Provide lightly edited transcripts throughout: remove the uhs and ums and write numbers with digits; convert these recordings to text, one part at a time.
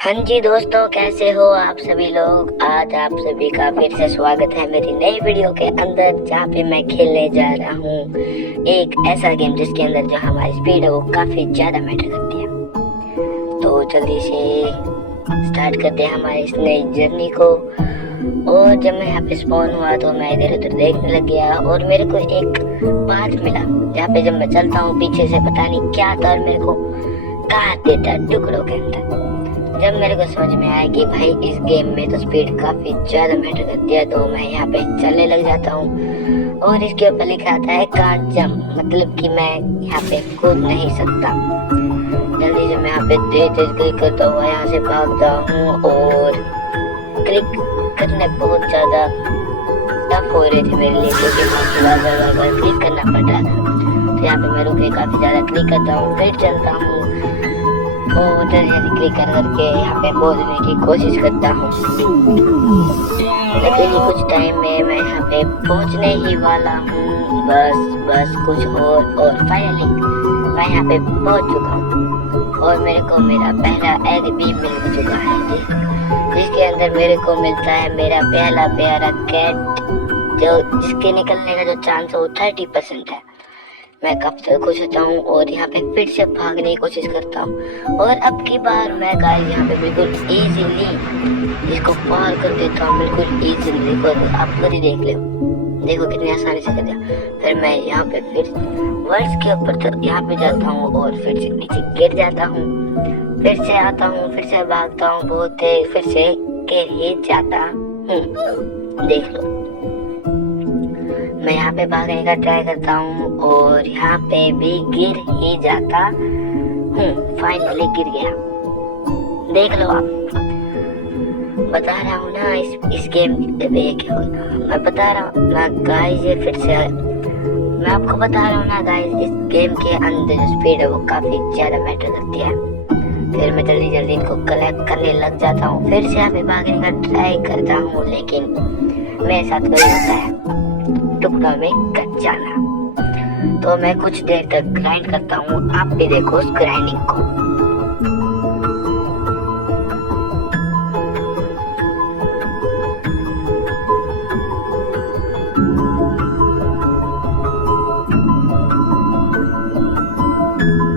हाँ जी दोस्तों, कैसे हो आप सभी लोग। आज आप सभी का फिर से स्वागत है मेरी नई वीडियो के अंदर, जहाँ पे मैं खेलने जा रहा हूँ एक ऐसा गेम जिसके अंदर जो हमारी स्पीड है वो काफ़ी ज़्यादा मैटर करती है। तो जल्दी से स्टार्ट करते हैं हमारी इस नई जर्नी को। और जब मैं यहाँ पे स्पॉन हुआ तो मैं इधर उधर देखने लग गया और मेरे को एक पाथ मिला, जहाँ पे जब मैं चलता हूँ पीछे से पता नहीं क्या था और मेरे को काट देता टुकड़ों के अंदर। जब मेरे को समझ में आया कि भाई इस गेम में तो स्पीड काफी ज्यादा मैटर करती है, तो मैं यहाँ पे चलने लग जाता हूँ और इसके ऊपर लिखा आता है कांट जंप, मतलब कि मैं यहाँ पे कूद नहीं सकता। जल्दी से मैं यहाँ पे तेज तेज क्लिक करता हुआ यहाँ से भागता हूँ और क्लिक करने बहुत ज्यादा टफ हो रहे थे मेरे लिए, क्योंकि बार क्लिक करना पड़ रहा था। तो यहाँ पे मैं रुक के काफी ज्यादा क्लिक करता हूँ, फिर चलता हूँ और उधर क्लिक करके यहाँ पे पहुंचने की कोशिश करता हूँ। लेकिन कुछ टाइम में मैं यहाँ पे पहुंचने ही वाला हूँ, बस कुछ और फाइनली मैं यहाँ पे पहुंच चुका हूँ और मेरे को मेरा पहला एग भी मिल चुका है, जिसके अंदर मेरे को मिलता है मेरा पहला प्यारा कैट, जो जिसके निकलने का जो चांस है वो 30% है। मैं काफी ज्यादा खुश होता हूँ और यहाँ पे फिर से भागने की कोशिश करता हूँ और अब की बार मैं गाइस यहाँ पे बिल्कुल इजीली इसको पार कर देता हूँ, बिल्कुल इजीली। देखो आप खुद ही देख लो, देखो कितनी आसानी से कर दिया। फिर मैं यहाँ पे फिर वर्ड्स के ऊपर तो यहाँ पे जाता हूँ और फिर से नीचे गिर जाता हूँ, फिर से आता हूँ, फिर से भागता हूँ बहुत तेज, फिर से गिर ही जाता हूँ। देख लो मैं यहाँ पे भागने का ट्राई करता हूँ और यहाँ पे भी गिर ही जाता हूँ, फाइनली गिर गया। देख लो आप, बता रहा हूँ ना इस गेम पे क्या होगा, मैं बता रहा हूँ ना गाइस। ये फिर से मैं आपको बता रहा हूँ ना गाइस, इस गेम के अंदर जो स्पीड है वो काफी ज्यादा मैटर करती है। फिर मैं जल्दी जल्दी इनको कलेक्ट करने लग जाता हूँ, फिर से यहाँ पे भागने का ट्राई करता हूँ, लेकिन मेरे साथ वही होता है, टुकड़ा में कट जाना। तो मैं कुछ देर तक ग्राइंड करता हूँ, आप भी देखो उस ग्राइंडिंग को।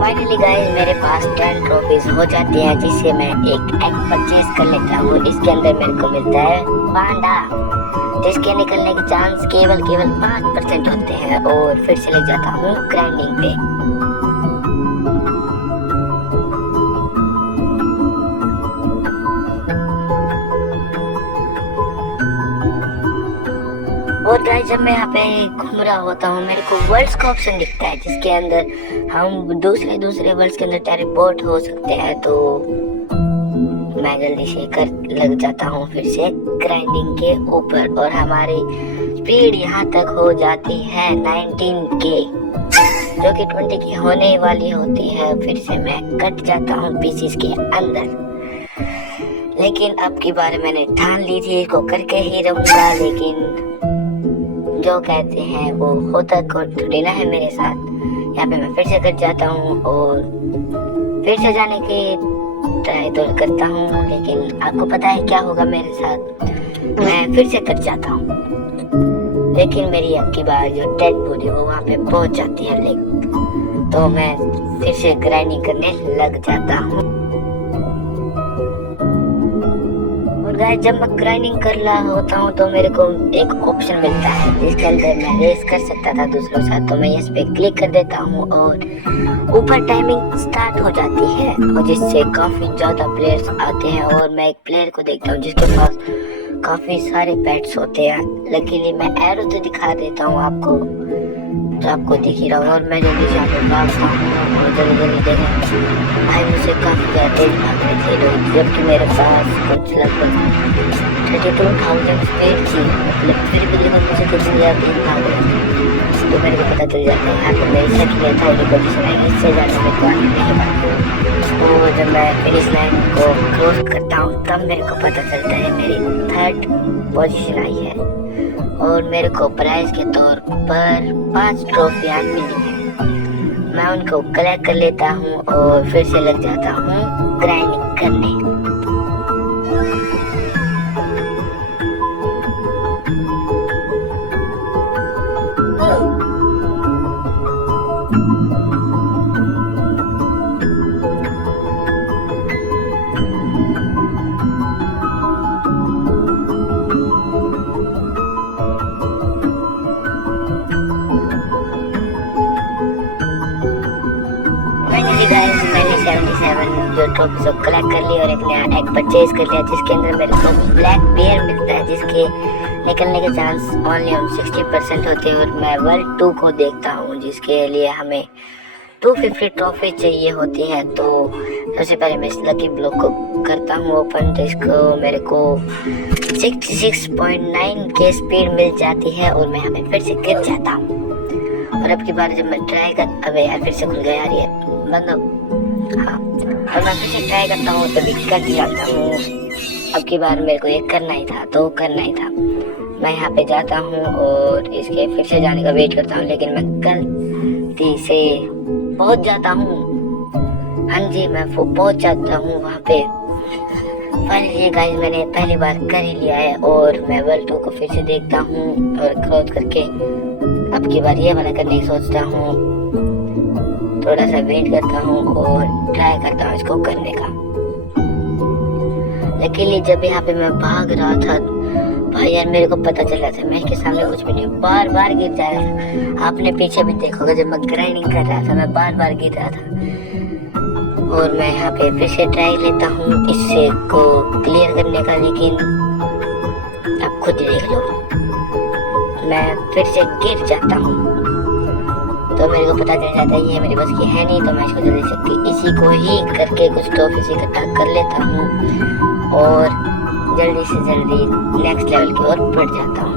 फाइनली गाइस मेरे पास 10 ट्रॉफीज हो जाती हैं, जिससे मैं एक एग परचेज कर लेता हूँ। इसके अंदर मेरे को मिलता है पांडा, जिसके निकलने के चांस केवल 5% होते हैं और फिर से लग जाता हूँ ग्राइंडिंग पे। और गाइस जब मैं यहाँ पे घूम रहा होता हूँ मेरे को वर्ड्स का ऑप्शन दिखता है, जिसके अंदर हम दूसरे वर्ड्स के अंदर टेलीपोर्ट हो सकते हैं। तो मैं जल्दी से कर लग जाता हूँ फिर से ग्राइंडिंग के ऊपर और हमारी स्पीड यहाँ तक हो जाती है 19K, जो कि 20 की होने वाली होती है। फिर से मैं कट जाता हूँ पीसीस के अंदर, लेकिन अब की बार मैंने ठान ली थी इसको करके ही रहूंगा। लेकिन जो कहते हैं वो होता थोड़ी ना है मेरे साथ। यहाँ पे मैं फिर से कट जाता हूँ और फिर से जाने की ट्राई तो करता हूँ, लेकिन आपको पता है क्या होगा मेरे साथ, मैं फिर से कट जाता हूँ। लेकिन मेरी अब की बार जो डेड बॉडी वो वहाँ पे पहुँच जाती है, लेकिन तो मैं फिर से ग्राइंडिंग करने लग जाता हूँ। और गाइस जब मैं ग्राइंडिंग कर रहा होता हूँ तो मेरे को एक ऑप्शन मिलता है जिसके अंदर मैं रेस कर सकता था दूसरों के साथ। तो मैं इस पे क्लिक कर देता हूँ और ऊपर टाइमिंग स्टार्ट हो जाती है, और जिससे काफी ज्यादा प्लेयर्स आते हैं। और मैं एक प्लेयर को देखता हूँ जिसके पास काफी सारे पेट्स होते हैं। लकीली मैं एरो तो दिखा देता हूँ आपको, तो आपको दिख ही रहा होगा। और मैं जल्दी से यहाँ भागता हूँ और जल्दी देखा भाई मुझसे काफी ज्यादा तेज भाग रहे थे लोग, जबकि मेरे पास कुछ लगभग 32,000 स्पीड थी, मतलब फिर भी देखो मुझे कितनी ज्यादा तेज भाग रहे थे। तो मेरे को पता चल जाता है यहाँ पे मेरी सेकंड थर्ड पोजीशन है, इससे ज़्यादा मेरे को आगे नहीं बढ़ता। तो जब मैं फिनिश लाइन को क्रॉस करता हूँ तब मेरे को पता चलता है मेरी 3rd पोजीशन आई है और मेरे को प्राइज के तौर पर 5 ट्रॉफियाँ मिली हैं। मैं उनको कलेक्ट कर लेता हूँ और फिर से लग जाता हूँ ग्राइंडिंग करने। ट्रॉफीज को कलेक्ट कर ली और एक नया एग परचेज कर लिया जिसके अंदर मेरे को ब्लैक बेयर मिलता है जिसके निकलने के चांस ओनली 60% होते हैं। और मैं वर्ल्ड 2 को देखता हूँ जिसके लिए हमें 250 ट्रॉफी चाहिए होती है। तो सबसे पहले मैं इस लकी ब्लॉक को करता हूँ ओपन, तो इसको मेरे को 66.9 के स्पीड मिल जाती है और मैं हमें फिर से गिर जाता हूँ। और अब की बार जब मैं ट्राई कर अबे यार फिर से खुल गया यार ये बंद हो। हाँ, और मैं फिर से ट्राई करता हूँ तभी कट जाता हूँ। अब की बार मेरे को ये करना ही था तो करना ही था। मैं यहाँ पे जाता हूँ और इसके फिर से जाने का वेट करता हूँ लेकिन मैं गलती से पहुँच जाता हूँ। हाँ जी, मैं पहुँच जाता हूँ वहाँ पे। फाइनली गाइस मैंने पहली बार कर ही लिया है और मैं वर्ल्ड 2 को फिर से देखता हूँ और क्लोज करके अब की बार ये वाला करने की सोचता हूँ। थोड़ा सा वेट करता हूँ और ट्राई करता हूँ इसको करने का। लेकिन जब यहाँ पे मैं भाग रहा था भाई यार मेरे को पता चल रहा था मैं इसके सामने कुछ भी नहीं, बार बार गिर जा रहा था। आपने पीछे भी देखोगे जब मैं ग्राइंडिंग कर रहा था मैं बार बार गिर रहा था। और मैं यहाँ पे फिर से ट्राई लेता हूँ इससे को क्लियर करने का, लेकिन आप खुद ही देख लो मैं फिर से गिर जाता हूँ। तो मेरे को पता चल जाता है ये मेरी बस की है नहीं, तो मैं इसको जल्दी से इसी को ही करके कुछ ट्रॉफी इकट्ठा कर लेता हूँ और जल्दी से जल्दी नेक्स्ट लेवल की ओर बढ़ जाता हूँ।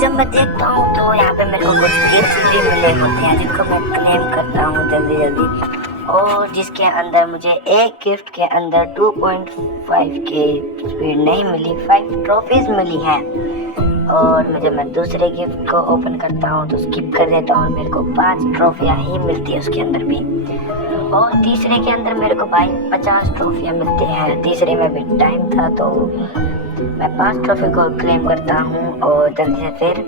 जब मैं देखता हूँ तो यहाँ पे मेरे को कुछ गिफ्ट भी मिले होते हैं जिनको मैं क्लेम करता हूँ जल्दी जल्दी, और जिसके अंदर मुझे एक गिफ्ट के अंदर 2.5 के स्पीड नहीं मिली, 5 ट्रॉफीज मिली हैं। और जब मैं दूसरे गिफ्ट को ओपन करता हूँ तो स्किप कर देता हूँ और मेरे को 5 ट्रॉफियाँ ही मिलती है उसके अंदर भी। और तीसरे के अंदर मेरे को भाई 50 ट्रॉफियाँ मिलती हैं। तीसरे में भी टाइम था तो मैं 5 ट्रॉफी को क्लेम करता हूँ और जल्दी से फिर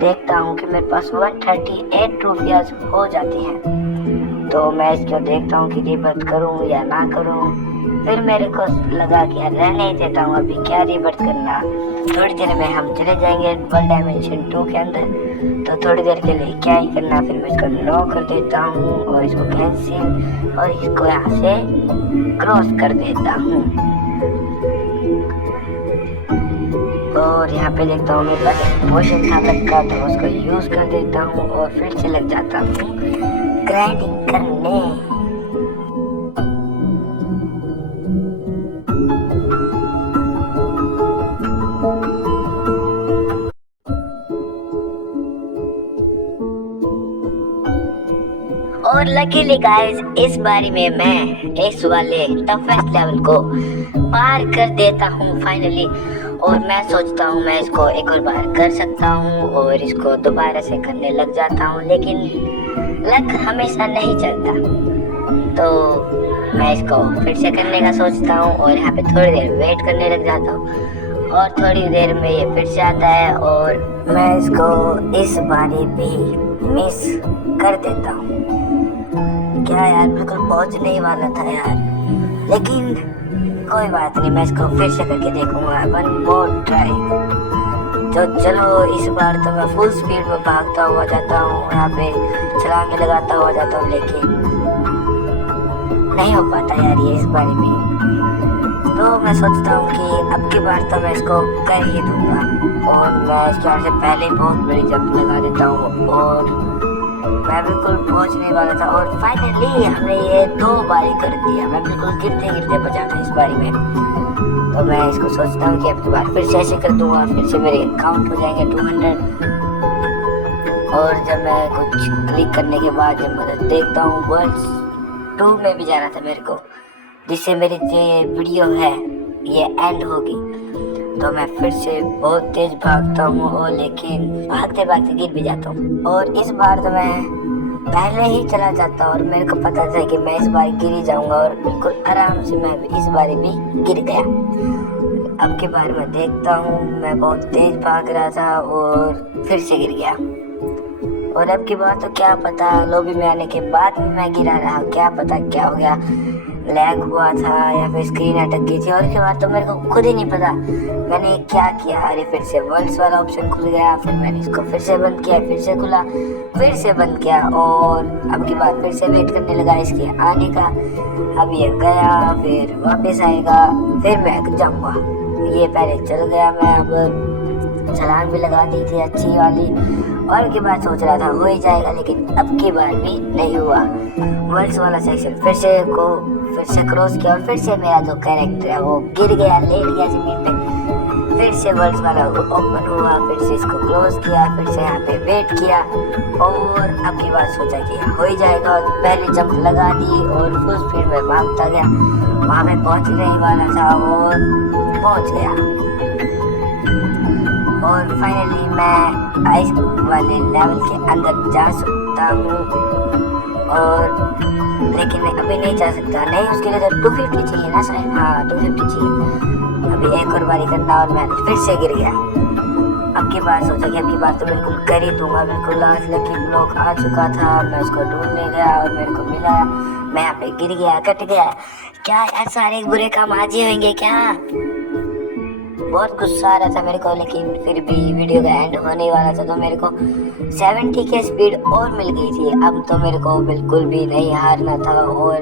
देखता हूँ कि मेरे पास 138 ट्रॉफियाँ हो जाती हैं। तो मैं इसको देखता हूँ कि रीबर्थ करूँ या ना करूँ। फिर मेरे को लगा कि यार रहने ही देता हूँ, अभी क्या रीबर्थ करना। थोड़ी देर में हम चले जाएंगे वर्ल्ड डायमेंशन 2 के अंदर, तो थोड़ी देर के लिए क्या ही करना। फिर मैं इसको नो कर देता हूँ और इसको कैंसिल और इसको यहाँ से क्रॉस कर देता हूँ। और यहाँ पे देखता हूँ मेरे पास एक पोशन था का, तो उसको यूज कर देता हूँ और फिर से लग जाता हूँ ग्राइंडिंग करने। और लकीली गाइस इस बारी में मैं इस वाले टफेस्ट लेवल को पार कर देता हूँ फाइनली। और मैं सोचता हूँ मैं इसको एक और बार कर सकता हूँ और इसको दोबारा से करने लग जाता हूँ, लेकिन लक हमेशा नहीं चलता। तो मैं इसको फिर से करने का सोचता हूँ और यहाँ पे थोड़ी देर वेट करने लग जाता हूँ और थोड़ी देर में ये फिर से आता है और मैं इसको इस बारी भी मिस कर देता हूँ। क्या यार बिल्कुल पहुँचने ही वाला था यार, लेकिन कोई बात नहीं, मैं इसको फिर से करके देखूंगा। One more try. तो चलो इस बार तो मैं फुल स्पीड में भागता हुआ जाता हूँ, यहाँ पे छलांगे लगाता हुआ जाता हूँ, लेकिन नहीं हो पाता यार ये इस बारी में। तो मैं सोचता हूँ कि अब की बार तो मैं इसको कर ही दूंगा और मैं इसके से पहले ही बहुत बड़ी जंप लगा देता हूँ और मैं बिल्कुल पहुंचने वाला था। और फाइनली हमने ये 2 बारी कर दिया। मैं बिल्कुल गिरते गिरते बचा था इस बारी में। तो मैं इसको सोचता हूँ कि अब की बार फिर से ऐसे कर दूंगा, फिर से मेरे काउंट हो जाएंगे 200। और जब मैं कुछ क्लिक करने के बाद जब मैं देखता हूँ वर्ल्ड 2 में भी जाना था मेरे को, जिससे मेरी जो ये वीडियो है ये एंड होगी। तो मैं फिर से बहुत तेज भागता हूँ और लेकिन भागते भागते गिर भी जाता हूँ। और इस बार तो मैं पहले ही चला जाता हूँ और मेरे को पता था कि मैं इस बार गिर ही जाऊँगा और बिल्कुल आराम से मैं इस बार भी गिर गया। अब की बार मैं देखता हूँ मैं बहुत तेज भाग रहा था और फिर से गिर गया। और अब की बार तो क्या पता लॉबी में आने के बाद में मैं गिरा रहा, क्या पता क्या हो गया। लैग हुआ था या फिर स्क्रीन अटक गई थी, और उसके बाद तो मेरे को खुद ही नहीं पता मैंने क्या किया। अरे फिर से वर्ड्स वाला ऑप्शन खुल गया, फिर मैंने इसको फिर से बंद किया, फिर से खुला, फिर से बंद किया, और अब की बार फिर से वेट करने लगा इसके आने का। अब ये गया, फिर वापस आएगा, फिर मैं जाऊँगा। ये पहले चल गया, मैं अब छलांग भी लगा दी थी अच्छी वाली, और के बाद सोच रहा था हो ही जाएगा, लेकिन अब की बार भी नहीं हुआ। वर्ड्स वाला सेक्शन फिर से क्रॉस किया, और फिर से मेरा जो कैरेक्टर है वो गिर गया, लेट गया जमीन पे। फिर से वर्ड्स वाला ओपन हुआ, फिर से इसको क्लोज किया, फिर से यहाँ पे वेट किया, और अब की बार सोचा कि हो ही जाएगा, और पहले जंप लगा दी और फुल स्पीड में भागता गया। वहाँ पे पहुँचने ही वाला था और पहुँच गया, और फाइनली मैं आइस वाले लेवल के अंदर जा सकता हूँ, और लेकिन मैं अभी नहीं जा सकता। नहीं, उसके लिए तो 250 चाहिए ना शायद। हाँ, 250 चाहिए। अभी एक और बारी करना, और मैं फिर से गिर गया। अब की बार सोचा कि अब की बार तो बिल्कुल कर ही दूंगा। बिल्कुल लास्ट लकी ब्लॉक आ चुका था, मैं उसको ढूंढने गया और मेरे को मिला। मैं यहाँ पे गिर गया, कट गया। क्या यार, सारे बुरे काम आज ही होंगे क्या? बहुत गुस्सा आ रहा था मेरे को, लेकिन फिर भी वीडियो का एंड होने वाला था, तो मेरे को 70 की स्पीड और मिल गई थी। अब तो मेरे को बिल्कुल भी नहीं हारना था, और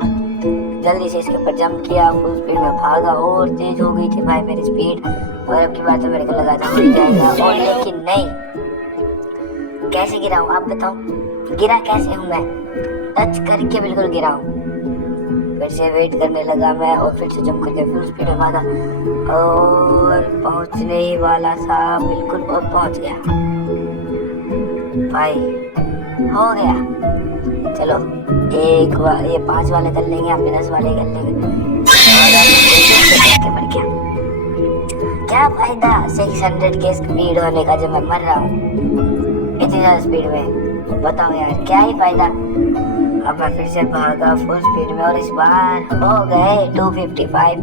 जल्दी से इसके ऊपर जंप किया, फुल स्पीड में भागा, और तेज हो गई थी भाई मेरी स्पीड। और अब की बात तो मेरे को लगा था हो ही जाएगा, और लेकिन नहीं। कैसे गिरा हूँ आप बताओ? गिरा कैसे हूँ मैं? टच करके बिल्कुल गिरा हूँ। फिर से वेट करने लगा मैं, और फिर से जंप करके फुल स्पीड में भागा, और पहुंचने ही वाला था बिल्कुल, और पहुंच गया भाई, हो गया। चलो ये 5 वाले कर लेंगे, आप 10 वाले कर लेंगे, और मर गया। क्या फायदा 600 के स्पीड होने का जब मैं मर रहा हूँ इतनी ज्यादा स्पीड में? बताओ यार, क्या ही फायदा। अब मैं फिर से भागा फुल स्पीड में, और इस बार हो गए 255।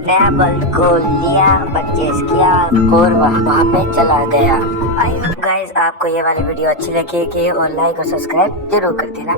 लेवल को लिया, परचेस किया, और वहाँ पे चला गया। आई होप गाइस आपको ये वाली वीडियो अच्छी लगी, और लाइक और सब्सक्राइब जरूर कर देना।